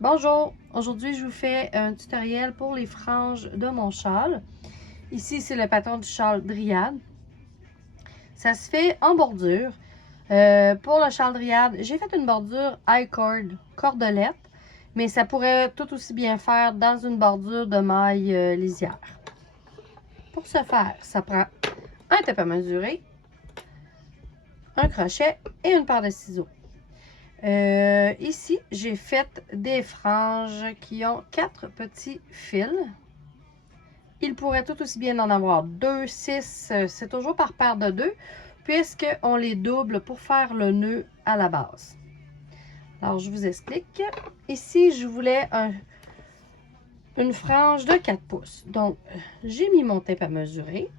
Bonjour, aujourd'hui je vous fais un tutoriel pour les franges de mon châle. Ici c'est le patron du châle Dryade. Ça se fait en bordure. Pour le châle Dryade, j'ai fait une bordure high cord, cordelette, mais ça pourrait tout aussi bien faire dans une bordure de maille lisière. Pour ce faire, ça prend un tape à mesurer, un crochet et une paire de ciseaux. Ici, j'ai fait des franges qui ont 4 petits fils. Il pourrait tout aussi bien en avoir 2, 6, c'est toujours par paire de 2, puisqu'on les double pour faire le nœud à la base. Alors, je vous explique. Ici, je voulais une frange de 4 pouces. Donc, j'ai mis mon tape à mesurer.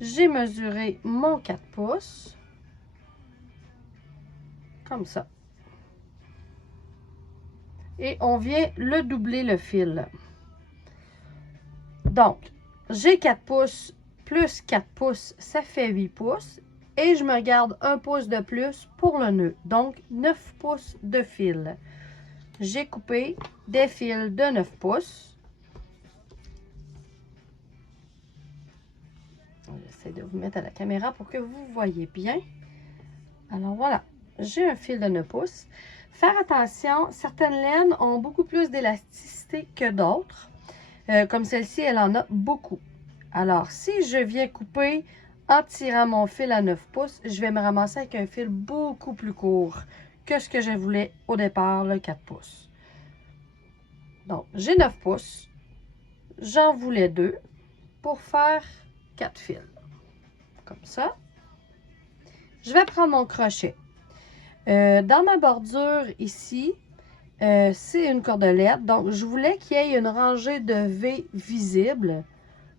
J'ai mesuré mon 4 pouces. Comme ça. Et on vient le doubler le fil. Donc, j'ai 4 pouces plus 4 pouces, ça fait 8 pouces. Et je me garde 1 pouce de plus pour le nœud. Donc, 9 pouces de fil. J'ai coupé des fils de 9 pouces. J'essaie de vous mettre à la caméra pour que vous voyez bien. Alors voilà, j'ai un fil de 9 pouces. Faire attention, certaines laines ont beaucoup plus d'élasticité que d'autres. Comme celle-ci, elle en a beaucoup. Alors, si je viens couper en tirant mon fil à 9 pouces, je vais me ramasser avec un fil beaucoup plus court que ce que je voulais au départ, le 4 pouces. Donc, j'ai 9 pouces. J'en voulais 2 pour faire 4 fils. Comme ça. Je vais prendre mon crochet. Dans ma bordure ici, c'est une cordelette. Donc, je voulais qu'il y ait une rangée de V visible.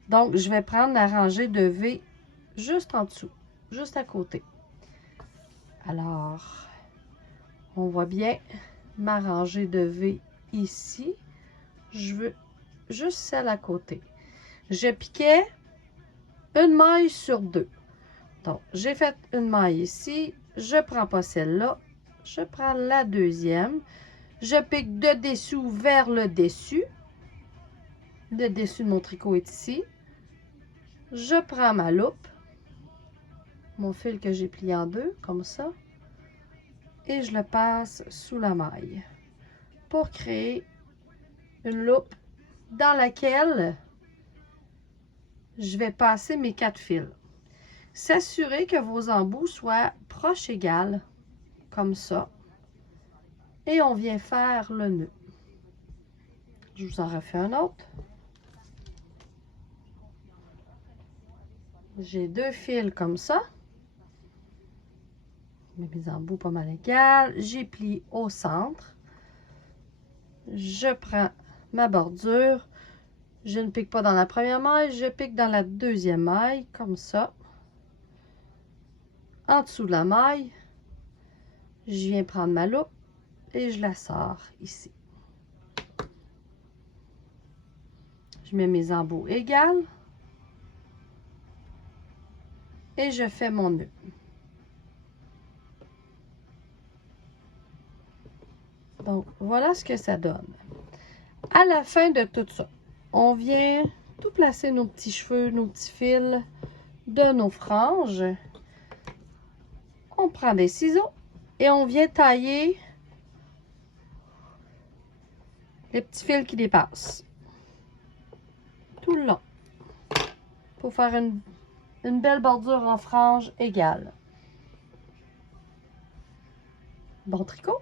Donc, je vais prendre la rangée de V juste en dessous, juste à côté. Alors, on voit bien ma rangée de V ici. Je veux juste celle à côté. Je piquais une maille sur 2. Donc, j'ai fait une maille ici. Je prends pas celle-là. Je prends la deuxième. Je pique de dessous vers le dessus. Le dessus de mon tricot est ici. Je prends ma loupe. Mon fil que j'ai plié en deux, comme ça. Et je le passe sous la maille pour créer une loupe dans laquelle je vais passer mes 4 fils. S'assurer que vos embouts soient proches égales, comme ça. Et on vient faire le nœud. Je vous en refais un autre. J'ai 2 fils comme ça. Mes embouts pas mal égales. J'ai plié au centre. Je prends ma bordure. Je ne pique pas dans la première maille, je pique dans la deuxième maille, comme ça. En dessous de la maille, je viens prendre ma loupe et je la sors ici. Je mets mes embouts égales et je fais mon nœud. Donc, voilà ce que ça donne. À la fin de tout ça, on vient tout placer nos petits cheveux, nos petits fils de nos franges. On prend des ciseaux et on vient tailler les petits fils qui dépassent. Tout le long. Pour faire une belle bordure en franges égale. Bon tricot!